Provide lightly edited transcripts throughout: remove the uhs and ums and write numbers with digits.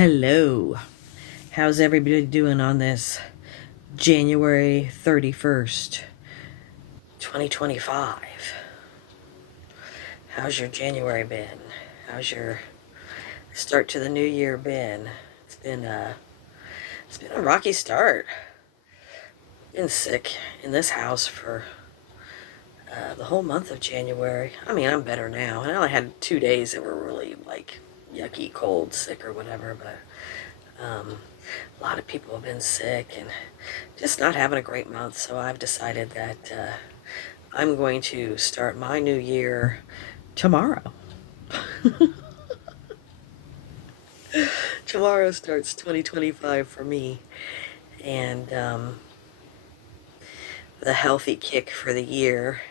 Hello. How's everybody doing on this January 31st, 2025? How's your January been? How's your start to the new year been? It's been a rocky start. Been sick in this house for the whole month of January. I mean, I'm better now. I only had 2 days that were really like yucky, cold, sick or whatever, but a lot of people have been sick and just not having a great month. So I've decided that I'm going to start my new year tomorrow. Tomorrow starts 2025 for me, and the healthy kick for the year.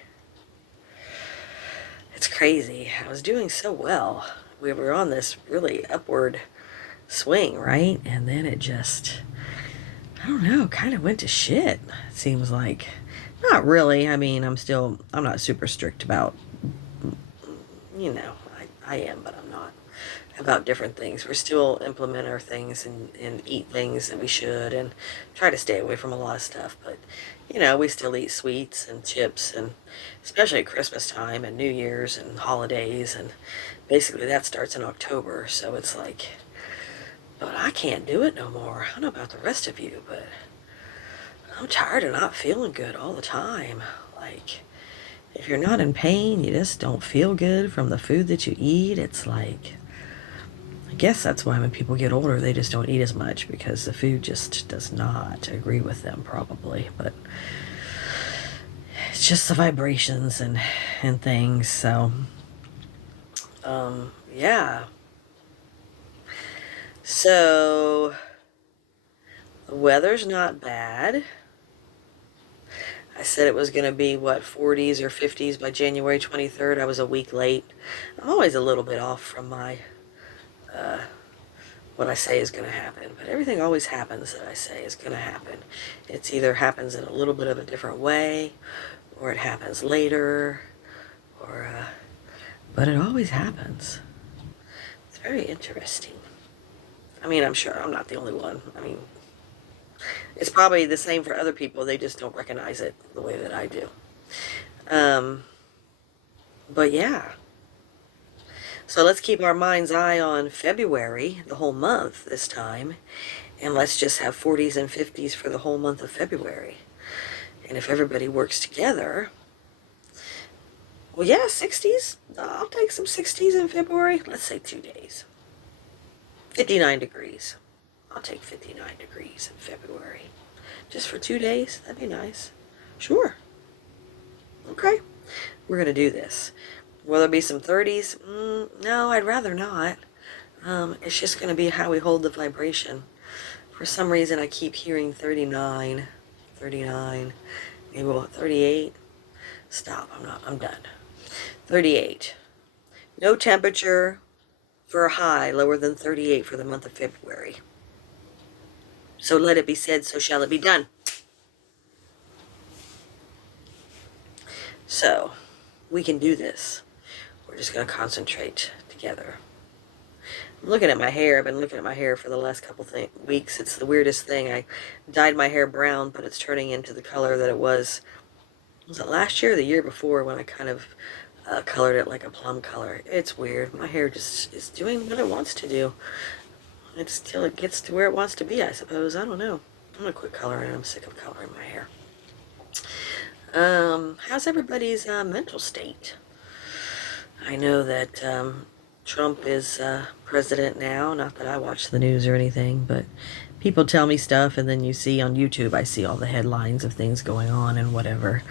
It's crazy. I was doing so well. We were on this really upward swing, right? And then it just, I don't know, kind of went to shit, it seems like. Not really. I mean, I'm not super strict about, I am, but I'm not about different things. We're still implement our things and eat things that we should and try to stay away from a lot of stuff. But, we still eat sweets and chips, and especially at Christmas time and New Year's and holidays. And basically that starts in October. So it's like, but I can't do it no more. I don't know about the rest of you, but I'm tired of not feeling good all the time. Like, if you're not in pain, you just don't feel good from the food that you eat. It's like, I guess that's why when people get older, they just don't eat as much, because the food just does not agree with them, probably. But it's just the vibrations and things. So, yeah. So, the weather's not bad. I said it was going to be, 40s or 50s by January 23rd. I was a week late. I'm always a little bit off from my, what I say is going to happen. But everything always happens that I say is going to happen. It's either happens in a little bit of a different way, or it happens later, but it always happens. It's very interesting. I mean, I'm sure I'm not the only one. I mean, it's probably the same for other people. They just don't recognize it the way that I do. But yeah. So let's keep our mind's eye on February, the whole month this time. And let's just have 40s and 50s for the whole month of February. And if everybody works together, well, yeah, 60s. I'll take some 60s in February. Let's say 2 days. 59 degrees. I'll take 59 degrees in February. Just for 2 days? That'd be nice. Sure. Okay. We're going to do this. Will there be some 30s? No, I'd rather not. It's just going to be how we hold the vibration. For some reason, I keep hearing 39, 39, maybe 38. Stop. I'm done. 38. No temperature for a high lower than 38 for the month of February. So let it be said, so shall it be done. So, we can do this. We're just going to concentrate together. I'm looking at my hair. I've been looking at my hair for the last couple weeks. It's the weirdest thing. I dyed my hair brown, but it's turning into the color that it was. Was it last year or the year before when I kind of colored it like a plum color? It's weird. My hair just is doing what it wants to do. It's till it gets to where it wants to be, I suppose. I don't know. I'm going to quit coloring. I'm sick of coloring my hair. How's everybody's mental state? I know that Trump is president now. Not that I watch the news or anything, but people tell me stuff, and then you see on YouTube, I see all the headlines of things going on and whatever.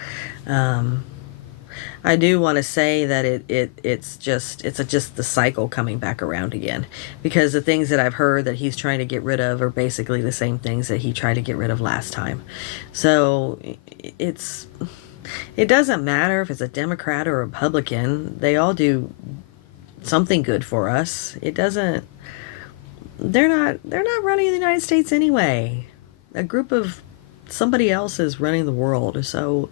I do want to say that it's just the cycle coming back around again, because the things that I've heard that he's trying to get rid of are basically the same things that he tried to get rid of last time. So it doesn't matter if it's a Democrat or a Republican. They all do something good for us. They're not running the United States anyway. A group of somebody else is running the world. So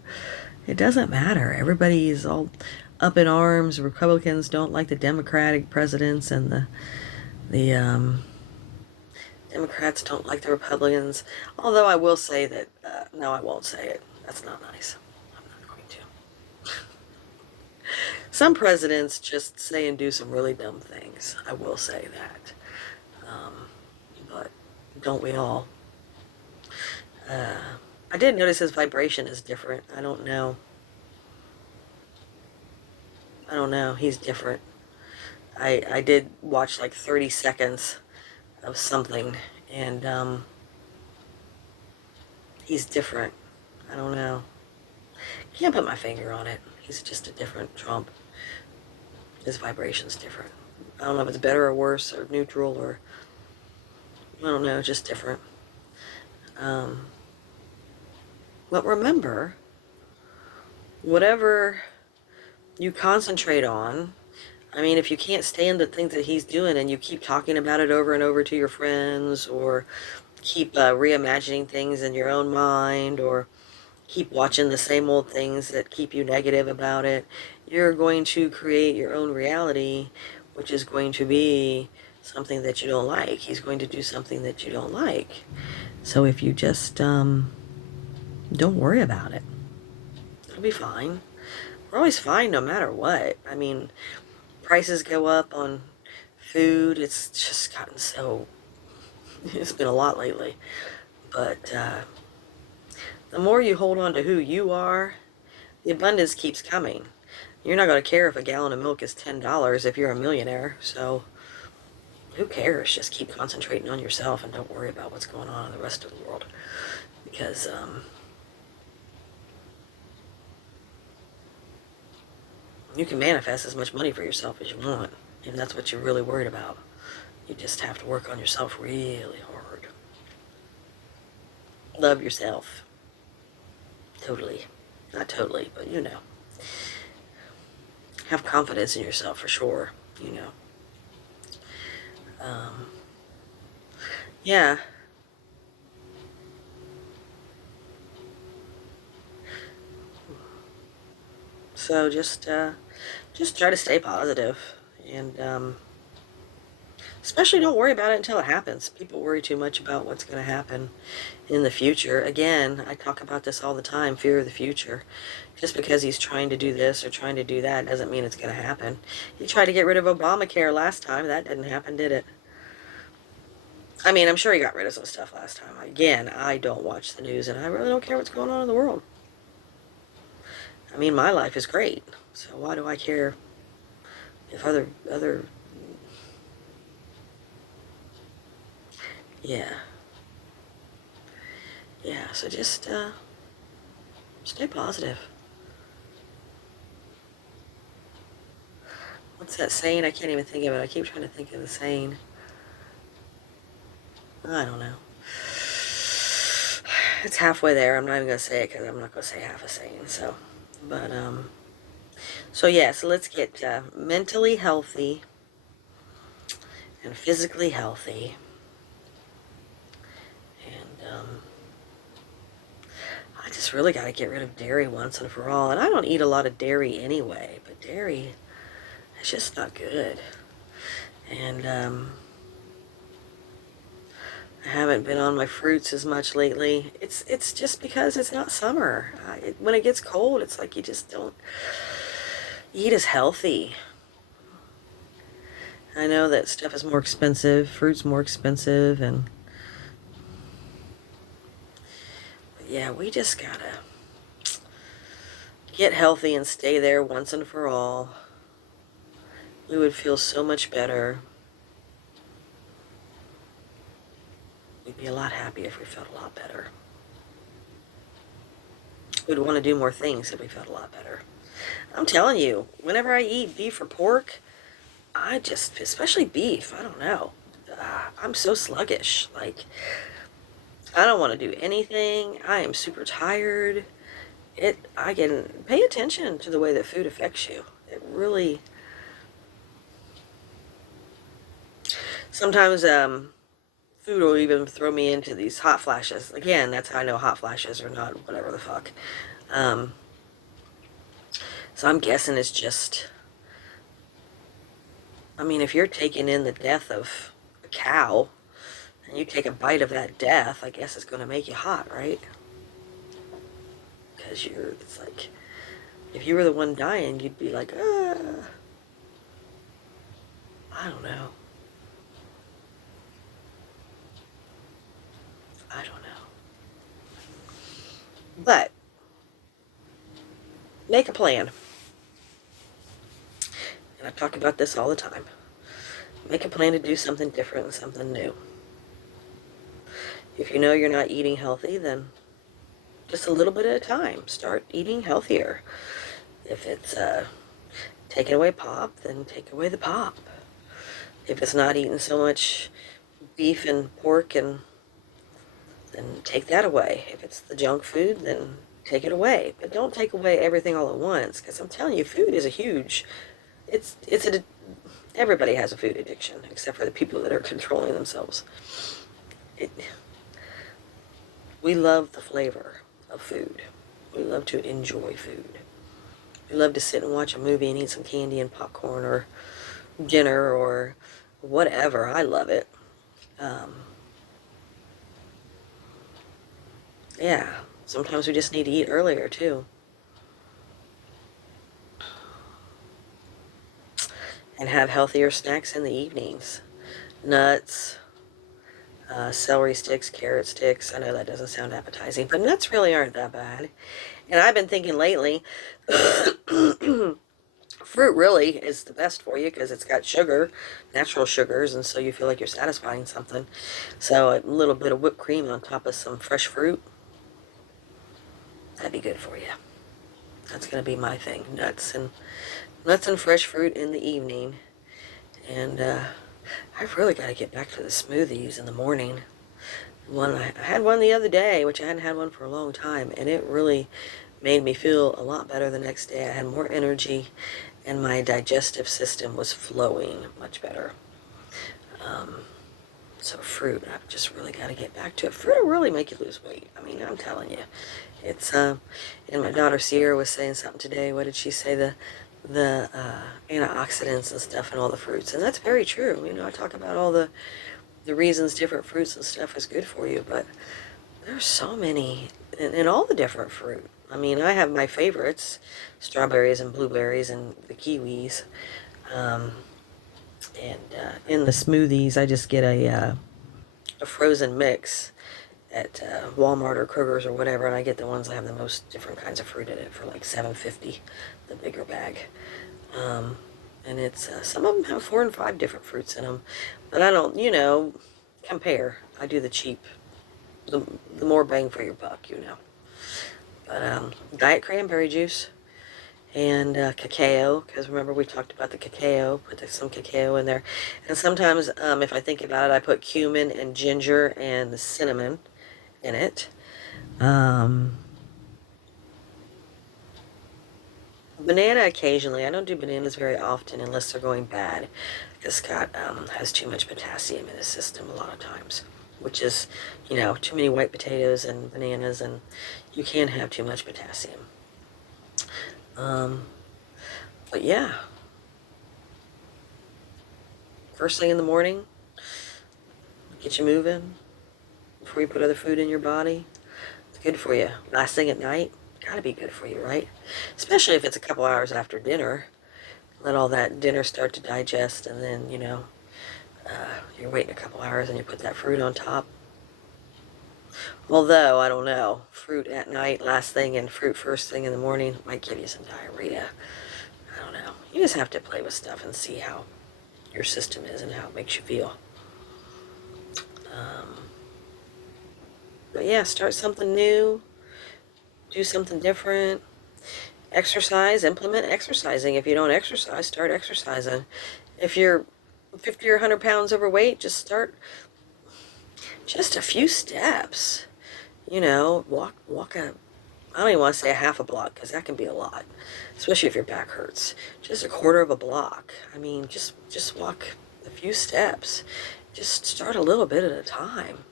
it doesn't matter. Everybody's all up in arms. Republicans don't like the Democratic presidents, and the Democrats don't like the Republicans. Although I will say that, no, I won't say it. That's not nice. I'm not going to. Some presidents just say and do some really dumb things. I will say that. But don't we all? I did notice his vibration is different. I don't know. He's different. I did watch like 30 seconds of something, and he's different. I don't know. Can't put my finger on it. He's just a different Trump. His vibration's different. I don't know if it's better or worse or neutral or, I don't know, just different. But remember, whatever you concentrate on, I mean, if you can't stand the things that he's doing and you keep talking about it over and over to your friends, or keep reimagining things in your own mind, or keep watching the same old things that keep you negative about it, you're going to create your own reality, which is going to be something that you don't like. He's going to do something that you don't like. So if you just don't worry about it, it'll be fine. We're always fine no matter what. I mean, prices go up on food. It's just gotten so, it's been a lot lately. But the more you hold on to who you are, the abundance keeps coming. You're not going to care if a gallon of milk is $10 if you're a millionaire. So who cares? Just keep concentrating on yourself and don't worry about what's going on in the rest of the world. Because you can manifest as much money for yourself as you want, if that's what you're really worried about. You just have to work on yourself really hard. Love yourself. Totally. Not totally, but you know. Have confidence in yourself for sure, you know. Yeah. So just try to stay positive, and especially don't worry about it until it happens. People worry too much about what's going to happen in the future. Again, I talk about this all the time, fear of the future. Just because he's trying to do this or trying to do that doesn't mean it's going to happen. He tried to get rid of Obamacare last time. That didn't happen, did it? I mean, I'm sure he got rid of some stuff last time. Again, I don't watch the news, and I really don't care what's going on in the world. I mean, my life is great, so why do I care if other... Yeah. Yeah, so just stay positive. What's that saying? I can't even think of it. I keep trying to think of the saying. I don't know. It's halfway there. I'm not even going to say it because I'm not going to say half a saying. So, but, so yeah, so let's get mentally healthy and physically healthy. And I just really got to get rid of dairy once and for all. And I don't eat a lot of dairy anyway, but dairy is just not good. And I haven't been on my fruits as much lately. It's just because it's not summer. When it gets cold, it's like you just don't eat as healthy. I know that stuff is more expensive, fruit's more expensive, and but yeah, we just gotta get healthy and stay there once and for all. We would feel so much better. We'd be a lot happier if we felt a lot better. We'd want to do more things if we felt a lot better. I'm telling you, whenever I eat beef or pork, I just, especially beef, I don't know. I'm so sluggish. Like, I don't want to do anything. I am super tired. I can pay attention to the way that food affects you. It really, sometimes, food will even throw me into these hot flashes. Again, that's how I know hot flashes are not whatever the fuck. So I'm guessing it's just, I mean, if you're taking in the death of a cow And you take a bite of that death, I guess it's going to make you hot, right? Because it's like, if you were the one dying, you'd be like, I don't know. I don't know. But make a plan. And I talk about this all the time. Make a plan to do something different and something new. If you know you're not eating healthy, then just a little bit at a time. Start eating healthier. If it's taking away pop, then take away the pop. If it's not eating so much beef and pork, then take that away. If it's the junk food, then take it away. But don't take away everything all at once, because I'm telling you, food is a huge, everybody has a food addiction, except for the people that are controlling themselves. We love the flavor of food. We love to enjoy food. We love to sit and watch a movie and eat some candy and popcorn or dinner or whatever. I love it. Yeah, sometimes we just need to eat earlier too. And have healthier snacks in the evenings. Nuts, celery sticks, carrot sticks. I know that doesn't sound appetizing, but nuts really aren't that bad. And I've been thinking lately, fruit really is the best for you because it's got sugar, natural sugars, and so you feel like you're satisfying something. So a little bit of whipped cream on top of some fresh fruit, that'd be good for you. That's going to be my thing. Nuts and fresh fruit in the evening. And I've really got to get back to the smoothies in the morning. I had one the other day, which I hadn't had one for a long time, and it really made me feel a lot better the next day. I had more energy, and my digestive system was flowing much better. So fruit, I've just really got to get back to it. Fruit will really make you lose weight. I mean, I'm telling you. It's, and my daughter Sierra was saying something today. What did she say? The antioxidants and stuff in all the fruits. And that's very true. You know, I talk about all the reasons different fruits and stuff is good for you, but there's so many in all the different fruit. I mean, I have my favorites, strawberries and blueberries and the kiwis. In the smoothies, I just get a frozen mix at Walmart or Kroger's or whatever, and I get the ones that have the most different kinds of fruit in it for like $7.50, the bigger bag. And it's some of them have 4 and 5 different fruits in them, but I don't, compare. I do the cheap, the more bang for your buck, But diet cranberry juice and cacao, because remember we talked about the cacao, put some cacao in there. And sometimes, if I think about it, I put cumin and ginger and the cinnamon in it. Banana occasionally. I don't do bananas very often unless they're going bad, because Scott has too much potassium in his system a lot of times, which is, too many white potatoes and bananas, and you can have too much potassium. But yeah, first thing in the morning, get you moving before you put other food in your body. It's good for you. Last thing at night, gotta be good for you, right? Especially if it's a couple hours after dinner. Let all that dinner start to digest, and then, you're waiting a couple hours and you put that fruit on top. Although, I don't know, fruit at night, last thing, and fruit first thing in the morning might give you some diarrhea. I don't know. You just have to play with stuff and see how your system is and how it makes you feel. But yeah, start something new. Do something different. Exercise, implement exercising. If you don't exercise, start exercising. If you're 50 or 100 pounds overweight, just start just a few steps. Walk I don't even want to say a half a block, because that can be a lot, especially if your back hurts. Just a quarter of a block. I mean, just walk a few steps. Just start a little bit at a time.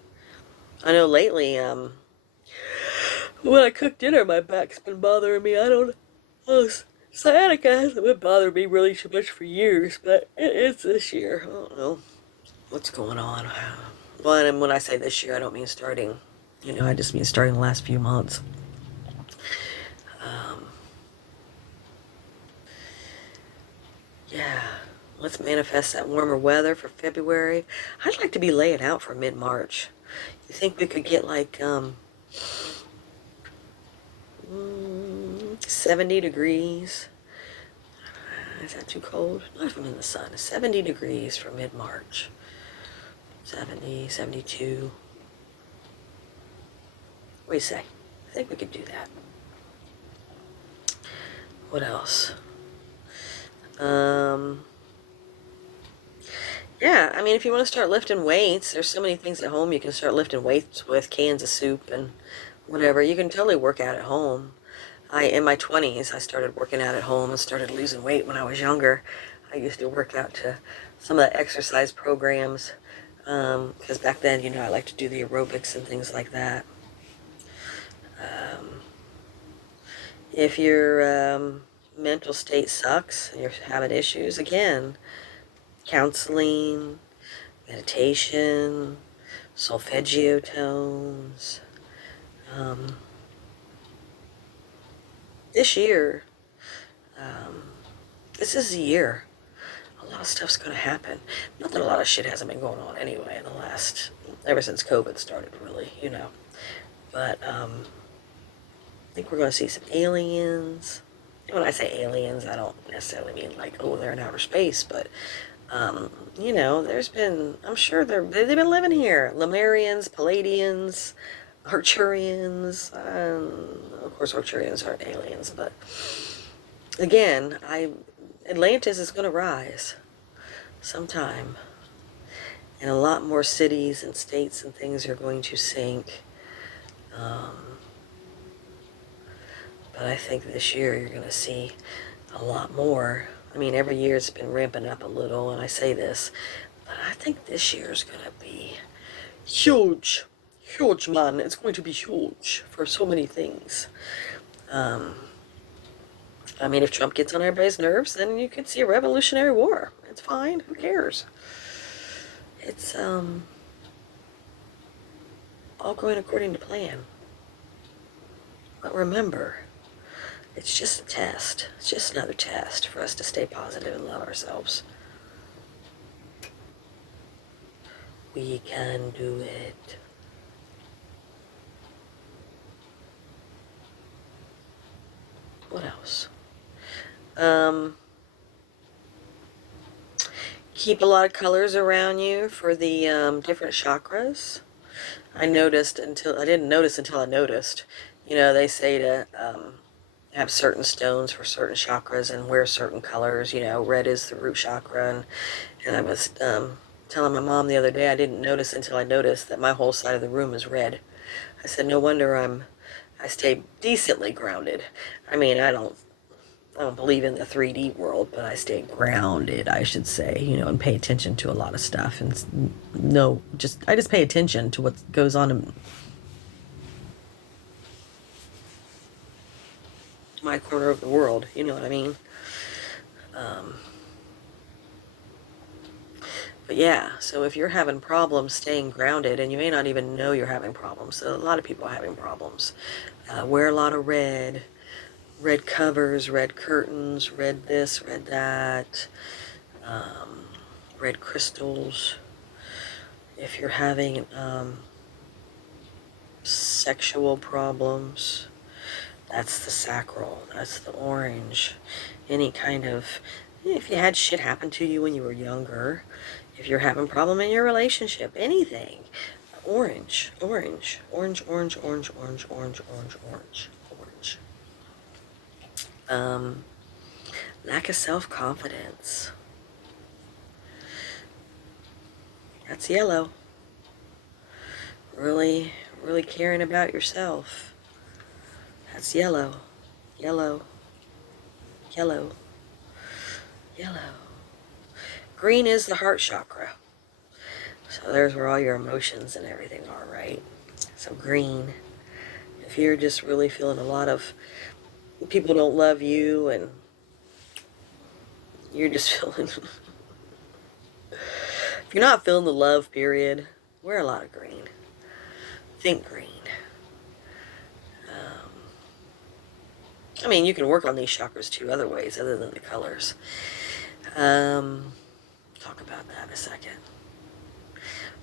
I know lately, when I cook dinner, my back's been bothering me. I don't know. Sciatica hasn't been bothering me really too much for years, but it's this year. I don't know what's going on. Well, and when I say this year, I don't mean starting, I just mean starting the last few months. Um, yeah, let's manifest that warmer weather for February. I'd like to be laying out for mid-March. You think we could get like 70 degrees? Is that too cold? Not if I'm in the sun. 70 degrees for mid-March. 70, 72. What do you say? I think we could do that. What else? Yeah, I mean, if you want to start lifting weights, there's so many things at home you can start lifting weights with, cans of soup and whatever. You can totally work out at home. In my 20s, I started working out at home and started losing weight when I was younger. I used to work out to some of the exercise programs, because back then, I like to do the aerobics and things like that. If your mental state sucks and you're having issues, again, counseling, meditation, solfeggio tones. This year, this is the year. A lot of stuff's going to happen. Not that a lot of shit hasn't been going on anyway in the last, ever since COVID started, really, But I think we're going to see some aliens. And when I say aliens, I don't necessarily mean like, oh, they're in outer space, but there's been, I'm sure they've been living here. Lemurians, Palladians, Arcturians. Of course, Arcturians aren't aliens, but again, Atlantis is going to rise sometime. And a lot more cities and states and things are going to sink. But I think this year you're going to see a lot more. I mean, every year it's been ramping up a little, and I say this, but I think this year is going to be huge. Huge, man. It's going to be huge for so many things. I mean, if Trump gets on everybody's nerves, then you could see a revolutionary war. It's fine. Who cares? It's, all going according to plan. But remember, it's just a test. It's just another test for us to stay positive and love ourselves. We can do it. What else? Keep a lot of colors around you for the different chakras. I didn't notice until I noticed. They say to have certain stones for certain chakras and wear certain colors. Red is the root chakra, and I was telling my mom the other day I didn't notice until I noticed that my whole side of the room is red. I said, no wonder I stay decently grounded. I mean, I don't believe in the 3D world, but I stay grounded, I should say, and pay attention to a lot of stuff. And I just pay attention to what goes on in my corner of the world, you know what I mean? But yeah, so if you're having problems staying grounded, and you may not even know you're having problems, so a lot of people are having problems, wear a lot of red covers, red curtains, red this, red that, red crystals. If you're having sexual problems, that's the sacral, that's the orange. Any kind of, if you had shit happen to you when you were younger, if you're having a problem in your relationship, anything, orange, orange, orange, orange, orange, orange, orange, orange, orange, orange. Lack of self-confidence. That's yellow. Really, really caring about yourself. That's yellow. Yellow. Yellow. Yellow. Green is the heart chakra. So there's where all your emotions and everything are, right? So green. If you're just really feeling a lot of people don't love you and you're just feeling if you're not feeling the love, period, Wear a lot of green. Think green. I mean, you can work on these chakras too other ways other than the colors. Talk about that in a second.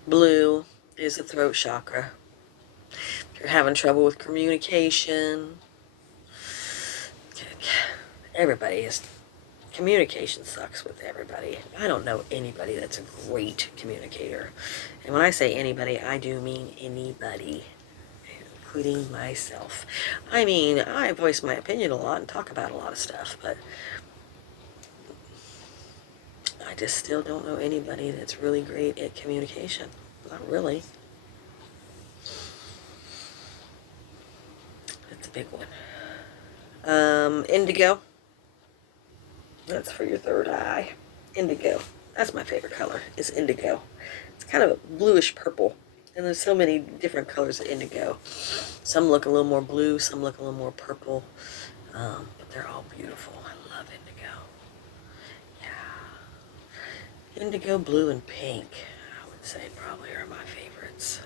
Blue is the throat chakra. If you're having trouble with communication, communication sucks with everybody. I don't know anybody that's a great communicator. And when I say anybody, I do mean anybody, including myself. I mean, I voice my opinion a lot and talk about a lot of stuff, but I just still don't know anybody that's really great at communication. Not really. That's a big one. Indigo. That's for your third eye. Indigo. That's my favorite color, is indigo. It's kind of a bluish purple. And there's so many different colors of indigo. Some look a little more blue, some look a little more purple. But they're all beautiful. I love indigo. Yeah. Indigo, blue, and pink, I would say probably are my favorites.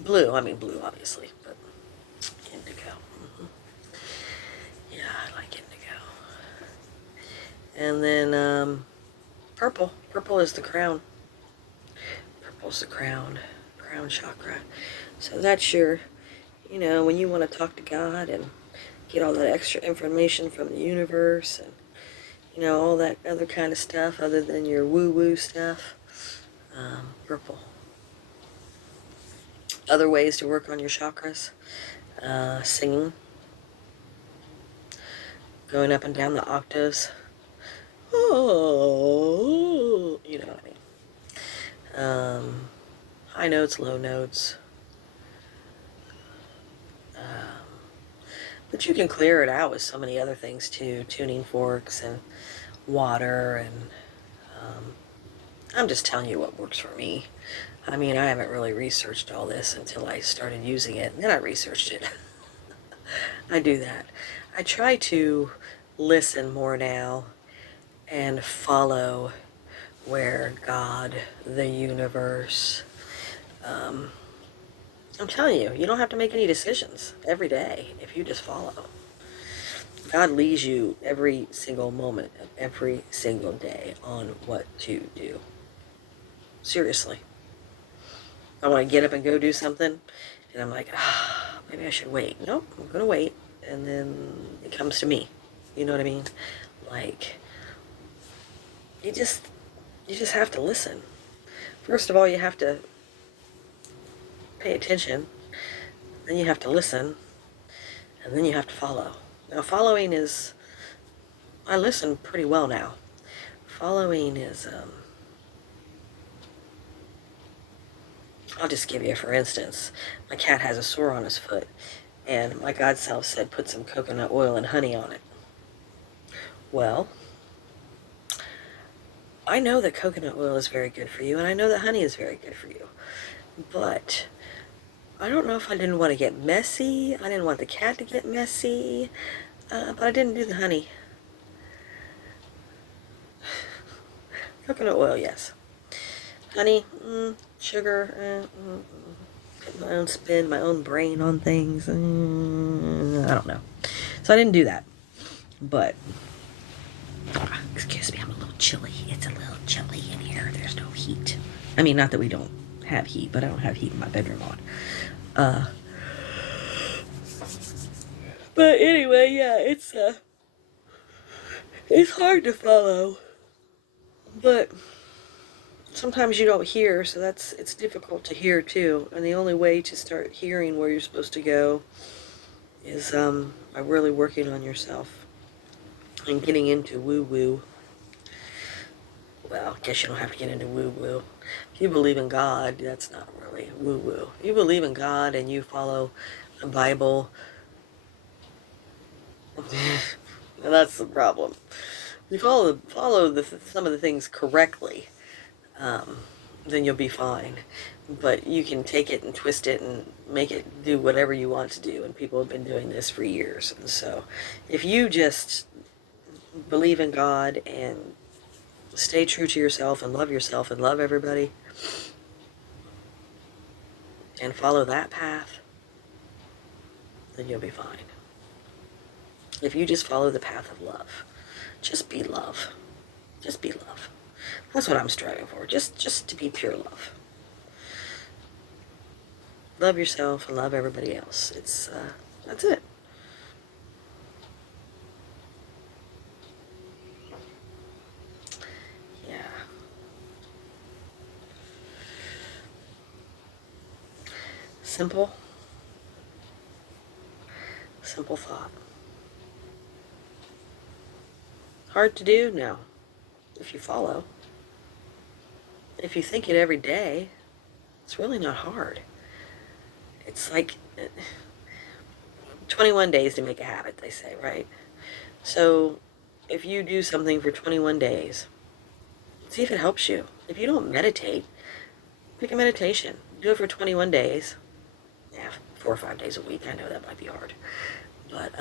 Blue, I mean blue obviously, but indigo. Yeah, I like indigo. And then purple. Purple is the crown. Purple's the crown chakra. So that's your, when you want to talk to God and get all that extra information from the universe and, all that other kind of stuff other than your woo-woo stuff. Purple. Other ways to work on your chakras. Singing. Going up and down the octaves. Oh, you know what I mean. High notes, low notes. But you can clear it out with so many other things too. Tuning forks and water and I'm just telling you what works for me. I mean, I haven't really researched all this until I started using it, and then I researched it. I do that. I try to listen more now and follow where God, the universe, I'm telling you, you don't have to make any decisions every day if you just follow. God leads you every single moment of every single day on what to do. Seriously. I want to get up and go do something, and I'm like, maybe I should wait. Nope, I'm going to wait, and then it comes to me. You know what I mean? Like, you just have to listen. First of all, you have to pay attention, then you have to listen, and then you have to follow. Now, following is, I listen pretty well now. Following is, I'll just give you, for instance, my cat has a sore on his foot, and my God self said, put some coconut oil and honey on it. Well, I know that coconut oil is very good for you, and I know that honey is very good for you, but I don't know if I didn't want to get messy. I didn't want the cat to get messy, but I didn't do the honey. Coconut oil, yes. Honey, sugar, put my own spin, my own brain on things. I don't know. So I didn't do that. But, excuse me, I'm a little chilly. It's a little chilly in here. There's no heat. I mean, not that we don't have heat, but I don't have heat in my bedroom on. But anyway, yeah, it's hard to follow. But sometimes you don't hear, so it's difficult to hear too. And the only way to start hearing where you're supposed to go is by really working on yourself and getting into woo-woo. Well, I guess you don't have to get into woo-woo. If you believe in God, that's not really woo-woo. If you believe in God and you follow the Bible, that's the problem. If you follow some of the things correctly, then you'll be fine. But you can take it and twist it and make it do whatever you want to do, and people have been doing this for years. And so if you just believe in God and stay true to yourself and love everybody, and follow that path, then you'll be fine. If you just follow the path of love, just be love. Just be love. That's what I'm striving for. Just to be pure love. Love yourself and love everybody else. That's it. Yeah. Simple. Simple thought. Hard to do? No. If you follow. If you think it every day, it's really not hard. It's like 21 days to make a habit, they say, right? So if you do something for 21 days, see if it helps you. If you don't meditate, pick a meditation. Do it for 21 days. Yeah, 4 or 5 days a week. I know that might be hard. But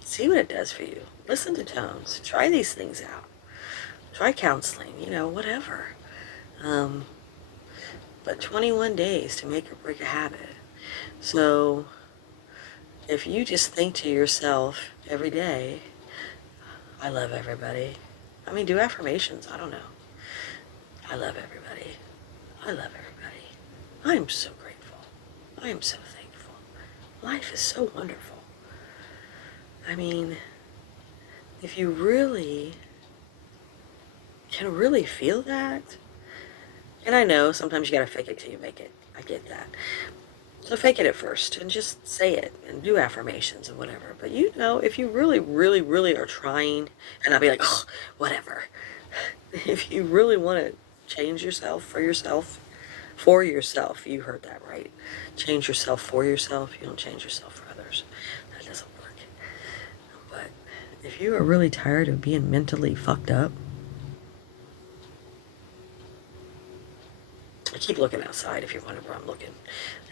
see what it does for you. Listen to tones. Try these things out. Try counseling, whatever. But 21 days to make or break a habit. So if you just think to yourself every day, I love everybody. I mean, do affirmations. I don't know. I love everybody. I love everybody. I am so grateful. I am so thankful. Life is so wonderful. I mean, if you really can really feel that, and I know sometimes you gotta fake it till you make it. I get that. So fake it at first and just say it and do affirmations and whatever. But if you really, really, really are trying, and I'll be like, oh, whatever. If you really want to change yourself, for yourself, you heard that right. Change yourself for yourself. You don't change yourself for others. That doesn't work. But if you are really tired of being mentally fucked up, I keep looking outside if you're wondering where I'm looking.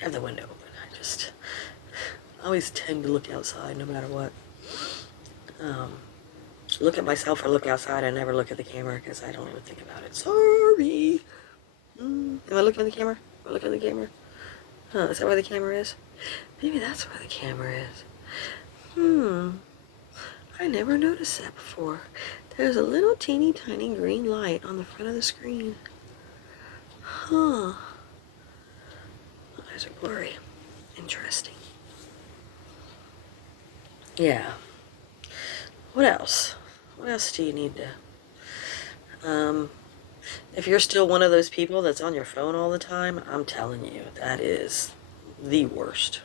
I have the window open. I always tend to look outside no matter what. Look at myself or look outside. I never look at the camera because I don't even think about it. Sorry. Am I looking at the camera? Am I looking at the camera? Huh, is that where the camera is? Maybe that's where the camera is. I never noticed that before. There's a little teeny tiny green light on the front of the screen. Huh. My eyes are blurry. Interesting. Yeah. What else? What else do you need to... if you're still one of those people that's on your phone all the time, I'm telling you, that is the worst.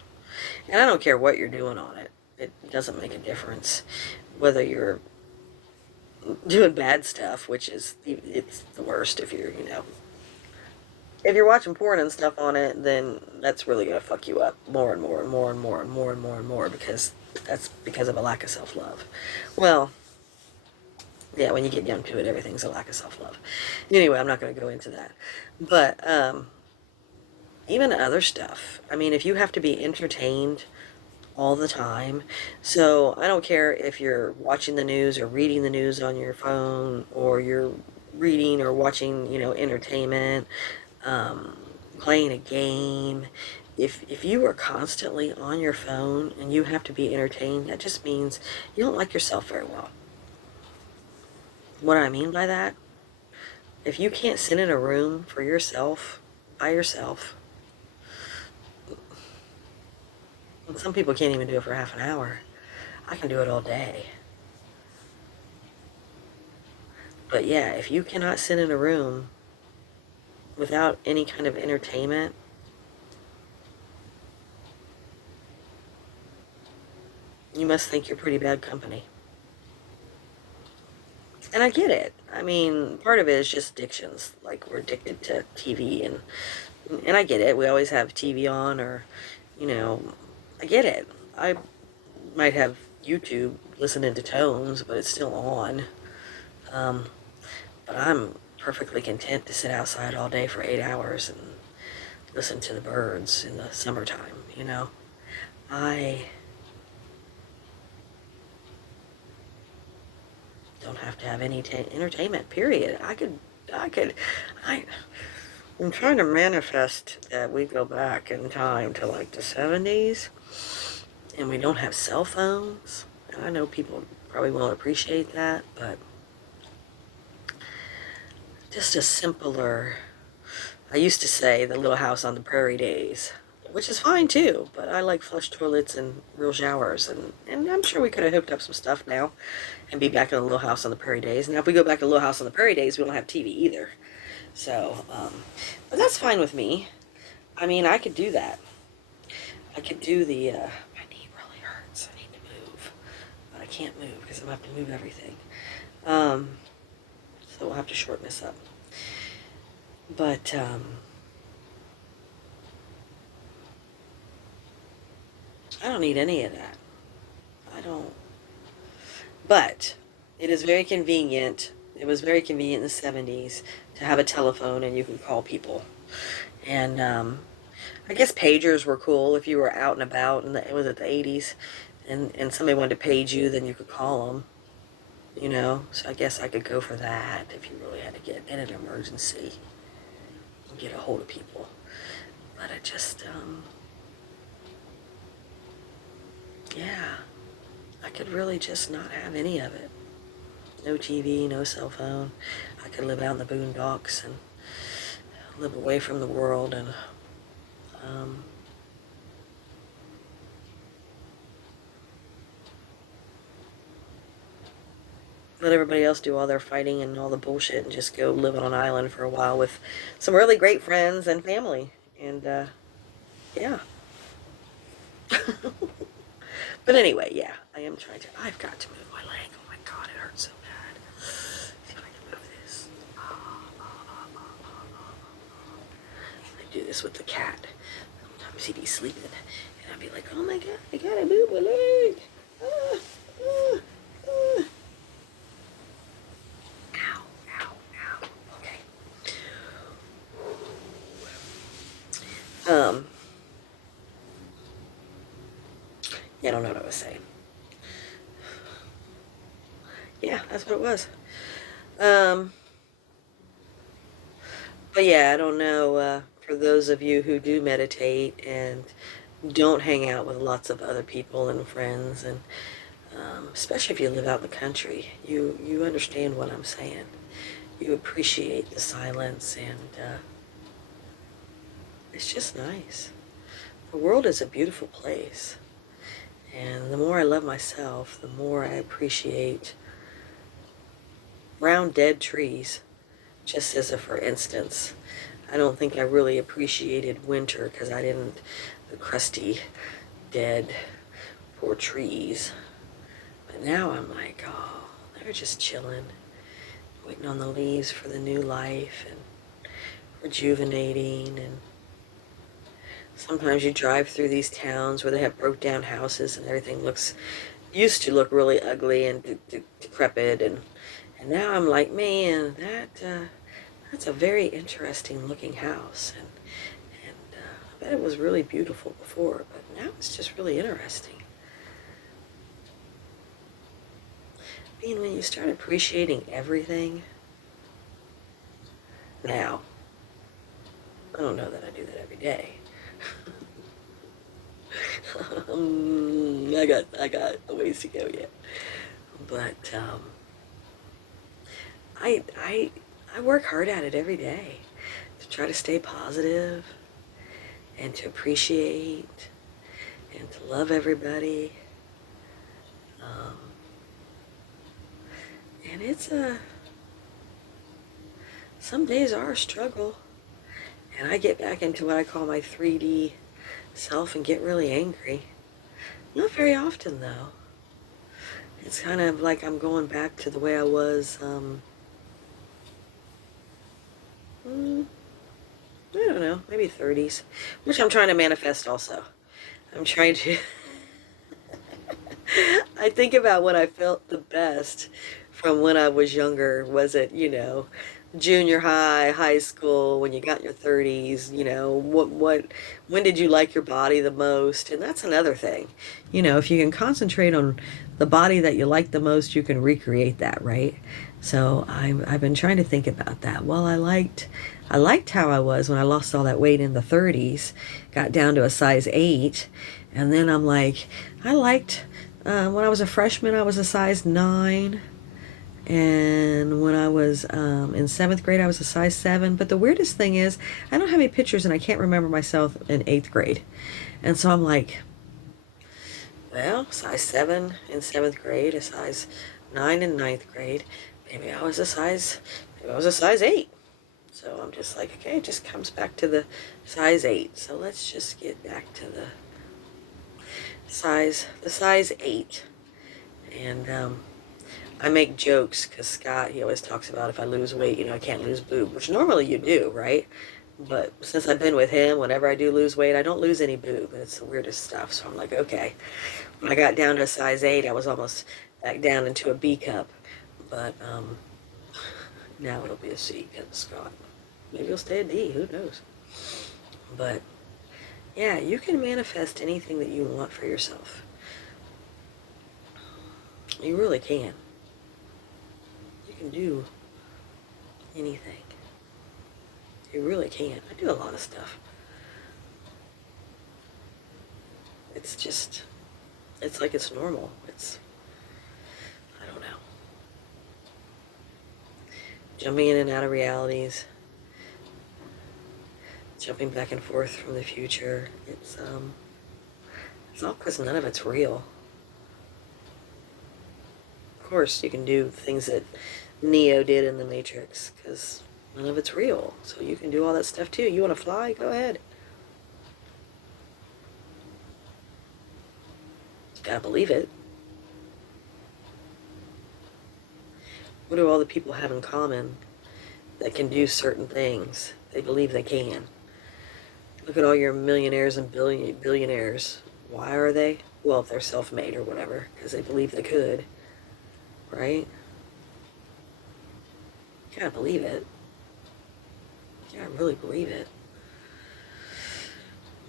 And I don't care what you're doing on it. It doesn't make a difference. Whether you're doing bad stuff, which is, it's the worst if you're, if you're watching porn and stuff on it, then that's really going to fuck you up more and more and more and more and more and more and more, because that's because of a lack of self-love. Well, yeah, when you get down to it, everything's a lack of self-love. Anyway, I'm not going to go into that. But even other stuff. I mean, if you have to be entertained all the time, so I don't care if you're watching the news or reading the news on your phone, or you're reading or watching, entertainment, playing a game. If you are constantly on your phone and you have to be entertained, that just means you don't like yourself very well. What I mean by that, if you can't sit in a room for yourself, by yourself, and some people can't even do it for half an hour. I can do it all day. But yeah, if you cannot sit in a room without any kind of entertainment, you must think you're pretty bad company. And I get it. I mean, part of it is just addictions. Like, we're addicted to TV, and I get it. We always have TV on, or, I get it. I might have YouTube listening to tones, but it's still on. But I'm perfectly content to sit outside all day for 8 hours and listen to the birds in the summertime, I don't have to have any entertainment, period. I'm trying to manifest that we go back in time to like the 70s and we don't have cell phones. And I know people probably won't appreciate that, but just a simpler, I used to say the Little House on the Prairie days, which is fine too, but I like flush toilets and real showers, and I'm sure we could have hooked up some stuff now and be back in the Little House on the Prairie days. Now, if we go back to Little House on the Prairie days, we don't have TV either. So, but that's fine with me. I mean, I could do that. I could do the, my knee really hurts. I need to move. But I can't move because I'm going to have to move everything. So we'll have to shorten this up. But, I don't need any of that. I don't. But it is very convenient. It was very convenient in the 70s to have a telephone and you could call people. And I guess pagers were cool if you were out and about, and it was at the 80s, and somebody wanted to page you, then you could call them, you know. So I guess I could go for that if you really had to get in an emergency and get a hold of people. But I just, yeah, I could really just not have any of it. No TV, no cell phone. I could live out in the boondocks and live away from the world and let everybody else do all their fighting and all the bullshit and just go live on an island for a while with some really great friends and family. And yeah. But anyway, yeah, I am trying to. I've got to move my leg. Oh my god, it hurts so bad. See if I can move this. I do this with the cat. Sometimes he'd be sleeping, and I'd be like, "Oh my god, I gotta move my leg." Ah, ah, ah. Ow, ow, ow. Okay. Yeah, I don't know what I was saying. Yeah, that's what it was. But yeah, I don't know, for those of you who do meditate and don't hang out with lots of other people and friends, and especially if you live out in the country, you understand what I'm saying. You appreciate the silence, and it's just nice. The world is a beautiful place, and the more I love myself, the more I appreciate brown dead trees. Just as a for instance, I don't think I really appreciated winter because I didn't, the crusty, dead, poor trees. But now I'm like, oh, they're just chilling, waiting on the leaves for the new life and rejuvenating. And sometimes you drive through these towns where they have broke down houses and everything used to look really ugly and decrepit, and now I'm like, man, that's a very interesting looking house, and I bet it was really beautiful before, but now it's just really interesting. I mean, when you start appreciating everything, now, I don't know that I do that every day. I got a ways to go yet, but I work hard at it every day to try to stay positive and to appreciate and to love everybody. And some days are a struggle, and I get back into what I call my 3D self and get really angry. Not very often though. It's kind of like I'm going back to the way I was, I don't know, maybe 30s, which I'm trying to manifest also. I'm trying to, I think about when I felt the best from when I was younger. Was it, junior high, high school, when you got your 30s, when did you like your body the most? And that's another thing. If you can concentrate on the body that you like the most, you can recreate that, right? So I've been trying to think about that. Well, I liked I liked how I was when I lost all that weight in the 30s, got down to a size 8, and then I'm like, I liked when I was a freshman, I was a size 9, and when I was in 7th grade, I was a size 7. But the weirdest thing is, I don't have any pictures, and I can't remember myself in 8th grade. And so I'm like, well, size 7 in 7th grade, a size 9 in 9th grade. Maybe I was a size 8. So I'm just like, okay, it just comes back to the size 8. So let's just get back to the size 8. And I make jokes because Scott, he always talks about if I lose weight, I can't lose boob, which normally you do, right? But since I've been with him, whenever I do lose weight, I don't lose any boob. It's the weirdest stuff. So I'm like, okay. When I got down to a size 8, I was almost back down into a B cup. But now it'll be a C because of Scott. Maybe it'll stay a D. Who knows? But yeah, you can manifest anything that you want for yourself. You really can. You can do anything. You really can. I do a lot of stuff. It's just, it's like it's normal. I don't know. Jumping in and out of realities. Jumping back and forth from the future. It's all because none of it's real. Of course, you can do things that Neo did in the Matrix, because none of it's real. So you can do all that stuff too. You want to fly? Go ahead. You gotta believe it. What do all the people have in common that can do certain things? They believe they can. Look at all your millionaires and billionaires. Why are they? Well, if they're self-made or whatever, because they believe they could. Right? You gotta believe it. You gotta really believe it.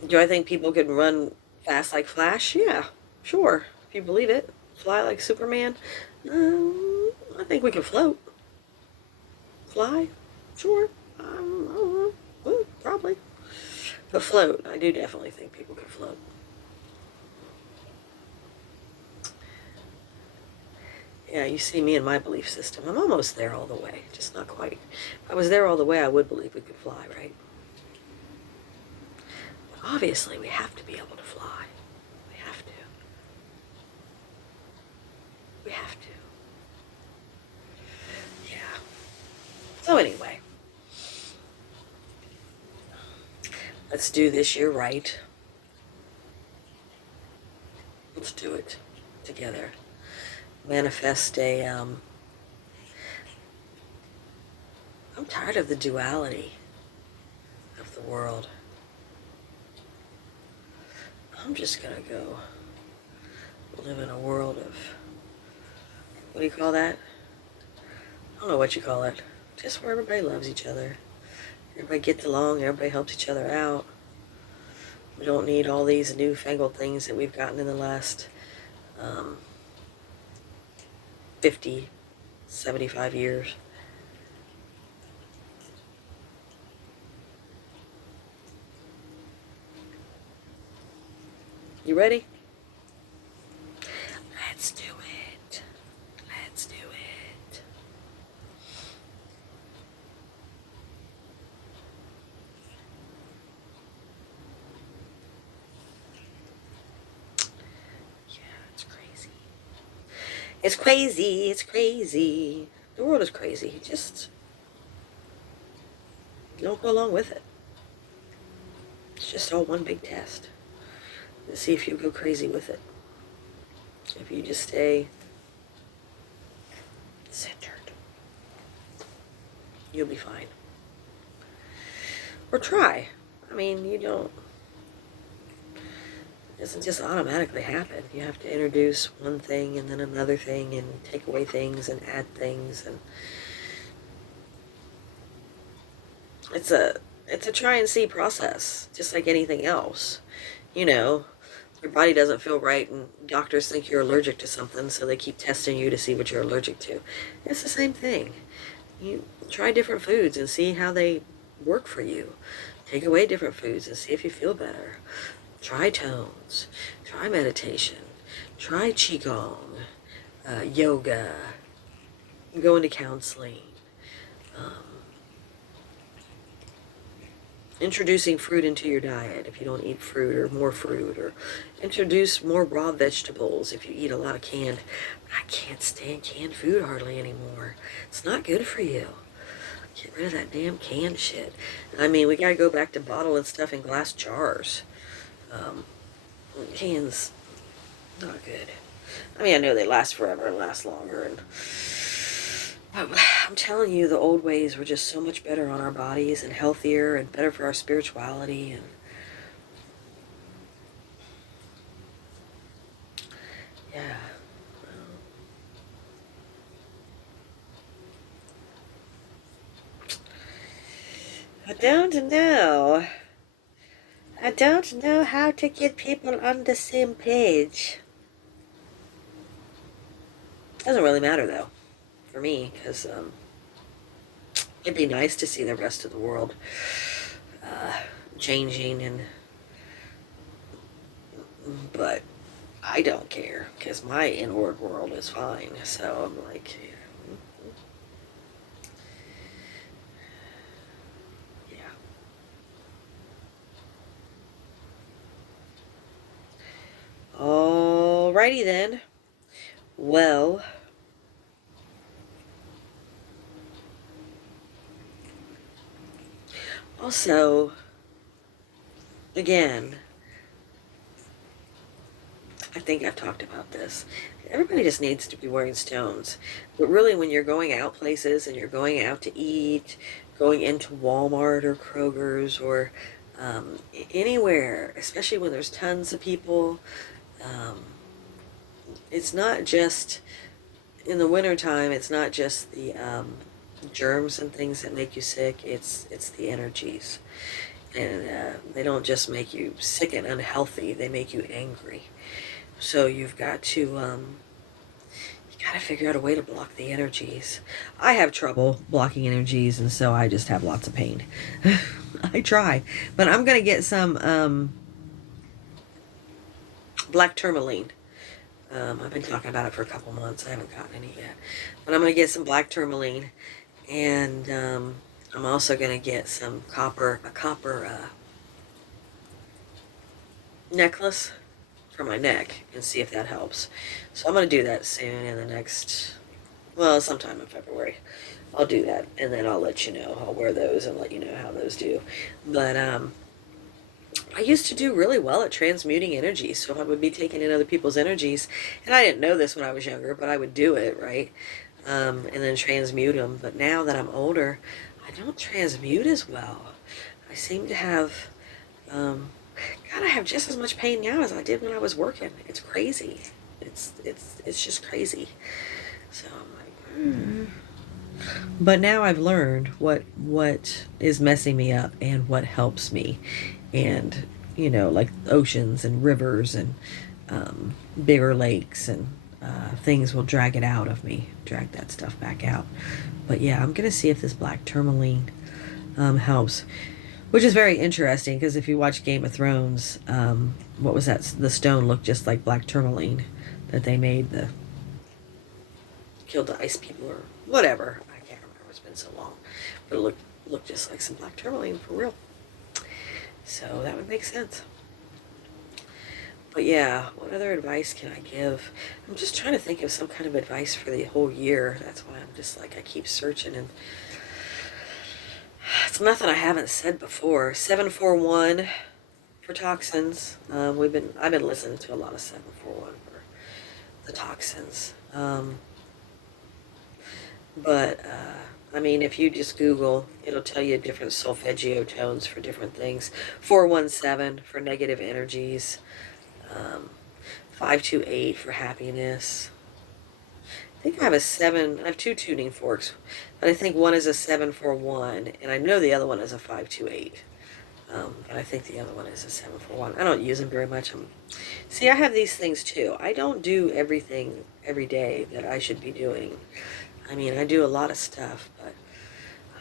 Do I think people could run fast like Flash? Yeah, sure. If you believe it. Fly like Superman? I think we can float. Fly? Sure. I don't know. Well, probably. But float, I do definitely think people can float. Yeah, you see me and my belief system. I'm almost there all the way, just not quite. If I was there all the way, I would believe we could fly, right? But obviously, we have to be able to fly. We have to. We have to. Yeah. So anyway, let's do this year right. Let's do it together. Manifest I'm tired of the duality of the world. I'm just gonna go live in a world of, what do you call that? I don't know what you call it. Just where everybody loves each other. Everybody gets along, everybody helps each other out. We don't need all these newfangled things that we've gotten in the last 50, 75 years. You ready? Let's do it. Let's do it. Yeah, it's crazy. It's crazy. It's crazy. The world is crazy. Just don't go along with it. It's just all one big test. To see if you go crazy with it. If you just stay centered, you'll be fine. Or try. I mean, it doesn't just automatically happen. You have to introduce one thing and then another thing and take away things and add things, and it's a try and see process, just like anything else. Your body doesn't feel right and doctors think you're allergic to something, so they keep testing you to see what you're allergic to. It's the same thing. You try different foods and see how they work for you. Take away different foods and see if you feel better. Try tones. Try meditation. Try Qigong, yoga, go into counseling. Introducing fruit into your diet if you don't eat fruit, or more fruit, or introduce more raw vegetables if you eat a lot of canned. I can't stand canned food hardly anymore. It's not good for you. Get rid of that damn canned shit. I mean, we gotta go back to bottling stuff in glass jars. Cans, not good. I mean, I know they last forever and last longer, and I'm telling you, the old ways were just so much better on our bodies and healthier and better for our spirituality. And yeah. I don't know. I don't know how to get people on the same page. Doesn't really matter though, for me, because it'd be nice to see the rest of the world changing, but I don't care because my inward world is fine. So I'm like, yeah. Alrighty then. Well, also, again, I think I've talked about this. Everybody just needs to be wearing stones. But really, when you're going out places and you're going out to eat, going into Walmart or Kroger's or anywhere, especially when there's tons of people, um, it's not just in the wintertime, it's not just the germs and things that make you sick, it's the energies. And they don't just make you sick and unhealthy, they make you angry. So you've got to, you got to figure out a way to block the energies. I have trouble blocking energies, and so I just have lots of pain. I try, but I'm going to get some black tourmaline. I've been talking about it for a couple months. I haven't gotten any yet. But I'm going to get some black tourmaline, and I'm also going to get a copper necklace for my neck and see if that helps. So I'm going to do that soon in the next, well, sometime in February. I'll do that, and then I'll let you know. I'll wear those and let you know how those do. But I used to do really well at transmuting energies. So I would be taking in other people's energies, and I didn't know this when I was younger, but I would do it, right? And then transmute them. But now that I'm older, I don't transmute as well. I seem to have, God, I have just as much pain now as I did when I was working. It's crazy. It's just crazy. So I'm like, But now I've learned what is messing me up and what helps me, and like oceans and rivers and bigger lakes and things will drag it out of me, drag that stuff back out. But yeah, I'm gonna see if this black tourmaline helps, which is very interesting because if you watch Game of Thrones, what was that? The stone looked just like black tourmaline that they made killed the ice people or whatever. I can't remember. It's been so long, but it looked just like some black tourmaline for real. So that would make sense. But yeah, what other advice can I give? I'm just trying to think of some kind of advice for the whole year. That's why I'm just like, I keep searching, and it's nothing I haven't said before. 741 for toxins. I've been listening to a lot of 741 for the toxins. But I mean, if you just Google, it'll tell you different solfeggio tones for different things. 417 for negative energies. 528 for happiness. I think I have two tuning forks, but I think one is a 741, and I know the other one is a 528. But I think the other one is a 741. I don't use them very much. See, I have these things too. I don't do everything every day that I should be doing. I mean, I do a lot of stuff, but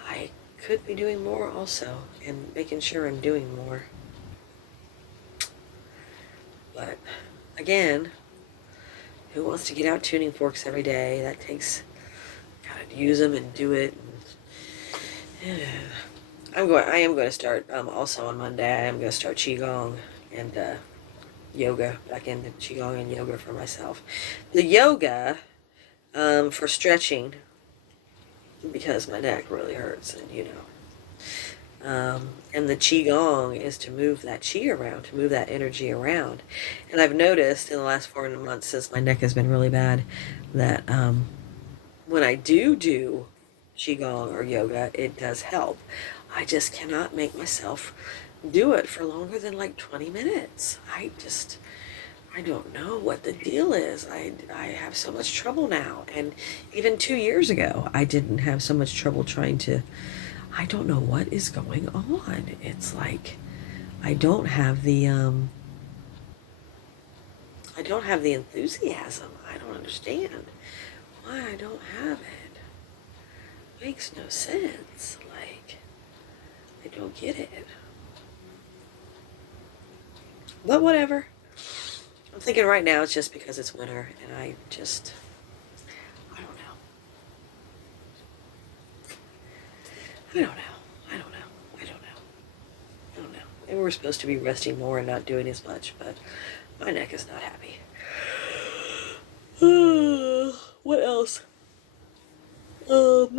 I could be doing more also, and making sure I'm doing more. But again, who wants to get out tuning forks every day? That takes, gotta use them and do it. And, yeah. I am going to start, also on Monday, I am going to start Qigong and yoga, back into Qigong and yoga for myself. The yoga, for stretching, because my neck really hurts, and and the Qigong is to move that Qi around, to move that energy around. And I've noticed in the last 4 months, since my neck has been really bad, that when I do Qigong or yoga, it does help. I just cannot make myself do it for longer than like 20 minutes. I don't know what the deal is. I have so much trouble now. And even 2 years ago, I didn't have so much trouble trying to, I don't know what is going on. It's like, I don't have the enthusiasm. I don't understand why I don't have it. Makes no sense. Like, I don't get it. But whatever. I'm thinking right now it's just because it's winter, and I don't know. I don't know. Maybe we're supposed to be resting more and not doing as much, but my neck is not happy. What else? Oh,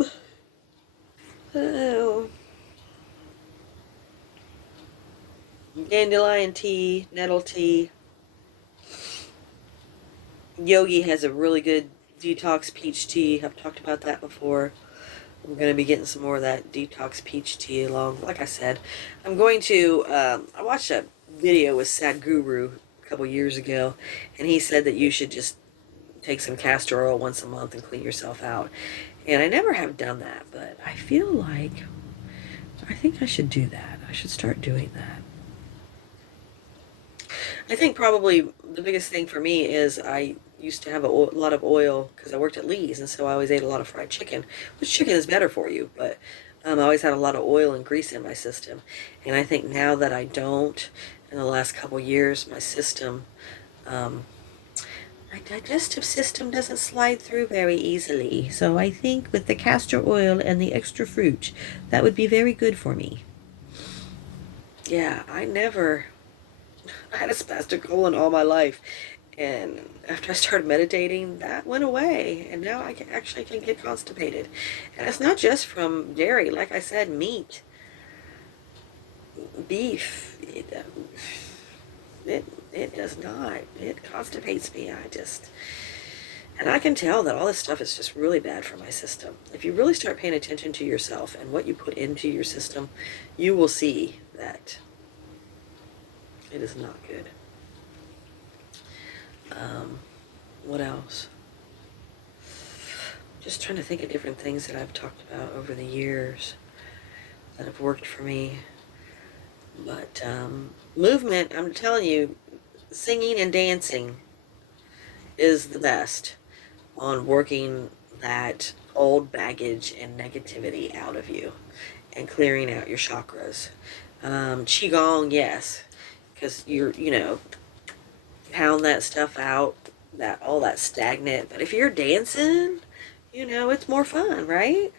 dandelion tea, nettle tea. Yogi has a really good detox peach tea. I've talked about that before. I'm going to be getting some more of that detox peach tea along. Like I said, I'm going to, I watched a video with Sadhguru a couple years ago, and he said that you should just take some castor oil once a month and clean yourself out. And I never have done that, but I feel like I think I should do that. I should start doing that. I think probably the biggest thing for me is I used to have a lot of oil because I worked at Lee's, and so I always ate a lot of fried chicken, which chicken is better for you, but I always had a lot of oil and grease in my system. And I think now that I don't, in the last couple years, my system, my digestive system doesn't slide through very easily. So I think with the castor oil and the extra fruit, that would be very good for me. Yeah, I had a spastic colon all my life, and after I started meditating, that went away, and now I can get constipated. And it's not just from dairy. Like I said, meat, beef, it does not. It constipates me. And I can tell that all this stuff is just really bad for my system. If you really start paying attention to yourself and what you put into your system, you will see that it is not good. What else? Just trying to think of different things that I've talked about over the years that have worked for me. But movement, I'm telling you, singing and dancing is the best on working that old baggage and negativity out of you and clearing out your chakras. Qigong, yes, because pound that stuff out, all that stagnant. But if you're dancing, it's more fun, right?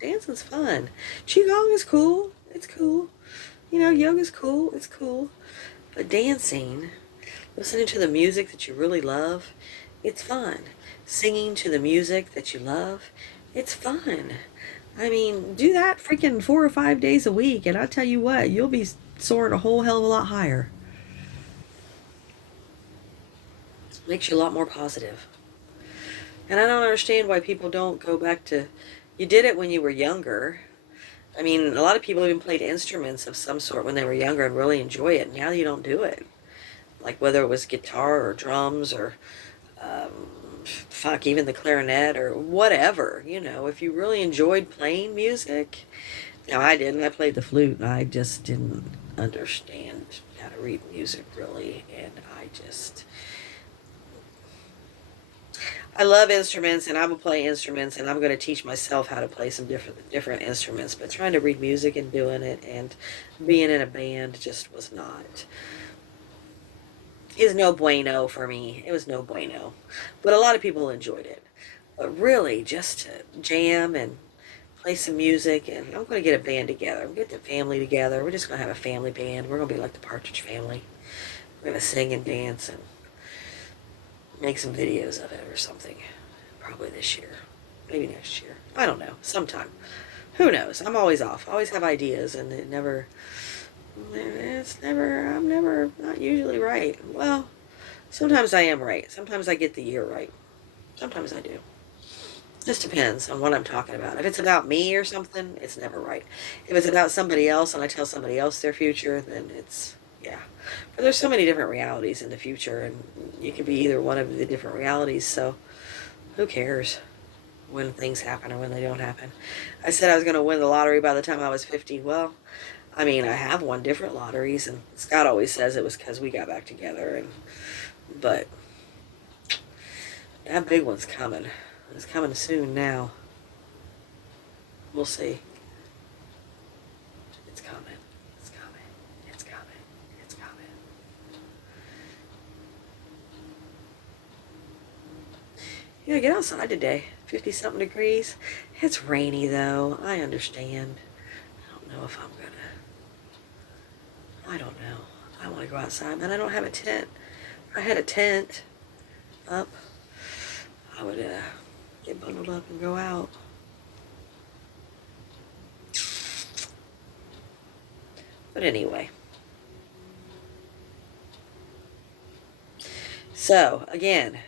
Dancing's fun. Qigong is cool. It's cool. Yoga's cool. It's cool. But dancing, listening to the music that you really love, it's fun. Singing to the music that you love, it's fun. I mean, do that freaking 4 or 5 days a week, and I'll tell you what, you'll be soaring a whole hell of a lot higher. Makes you a lot more positive. And I don't understand why people don't go back to, you did it when you were younger. I mean, a lot of people even played instruments of some sort when they were younger and really enjoy it. Now you don't do it. Like whether it was guitar or drums or, even the clarinet or whatever. If you really enjoyed playing music. Now I didn't. I played the flute, and I just didn't understand how to read music really. And I love instruments, and I will play instruments, and I'm going to teach myself how to play some different instruments. But trying to read music and doing it, and being in a band just was not. Is no bueno for me. It was no bueno, but a lot of people enjoyed it. But really, just to jam and play some music, and I'm going to get a band together. We'll get the family together. We're just going to have a family band. We're going to be like the Partridge Family. We're going to sing and dance and make some videos of it or something. Probably this year. Maybe next year. I don't know. Sometime. Who knows? I'm always off. I always have ideas, and I'm never, not usually right. Well, sometimes I am right. Sometimes I get the year right. Sometimes I do. Just depends on what I'm talking about. If it's about me or something, it's never right. If it's about somebody else and I tell somebody else their future, then it's, yeah. But there's so many different realities in the future, and you can be either one of the different realities, so who cares when things happen or when they don't happen. I said I was going to win the lottery by the time I was 50. Well, I mean, I have won different lotteries, and Scott always says it was because we got back together, but that big one's coming. It's coming soon now. We'll see. It's coming. It's coming. It's coming. It's coming. Yeah, get outside today. 50-something degrees. It's rainy, though. I understand. I don't know if I'm gonna. I don't know. I want to go outside, but I don't have a tent. If I had a tent up, I would get bundled up and go out. But anyway. So, again,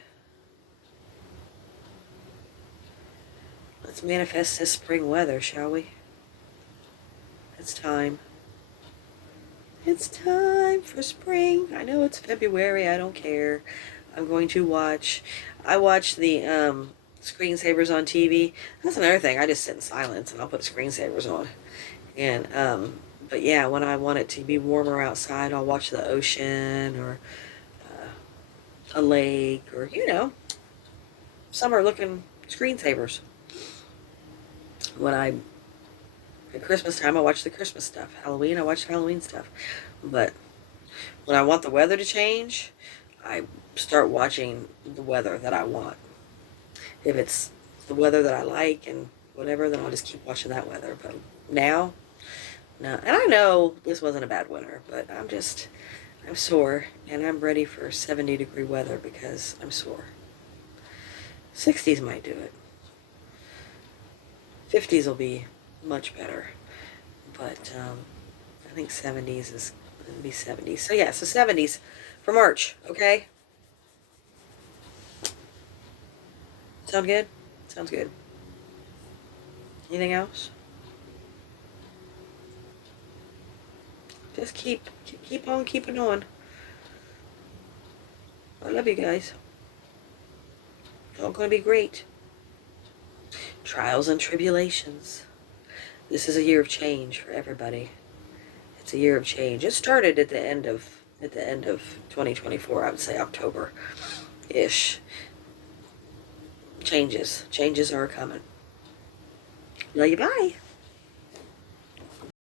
let's manifest this spring weather, shall we? It's time. It's time for spring. I know it's February. I don't care. I'm going to watch. I watch the screensavers on TV. That's another thing. I just sit in silence and I'll put screensavers on. And but yeah, when I want it to be warmer outside, I'll watch the ocean or a lake or summer looking screensavers. At Christmas time, I watch the Christmas stuff. Halloween, I watch Halloween stuff. But when I want the weather to change, I start watching the weather that I want. If it's the weather that I like and whatever, then I'll just keep watching that weather. But now, no. And I know this wasn't a bad winter, but I'm sore, and I'm ready for 70-degree weather because I'm sore. 60s might do it. 50s will be much better. But I think 70s is going to be 70s. So yeah, so 70s for March, okay? Sound good? Sounds good. Anything else? Just keep on keeping on. I love you guys. It's all going to be great. Trials and tribulations. This is a year of change for everybody. It's a year of change. It started at the end of 2024. I would say October-ish. Changes are coming. Love you. Bye.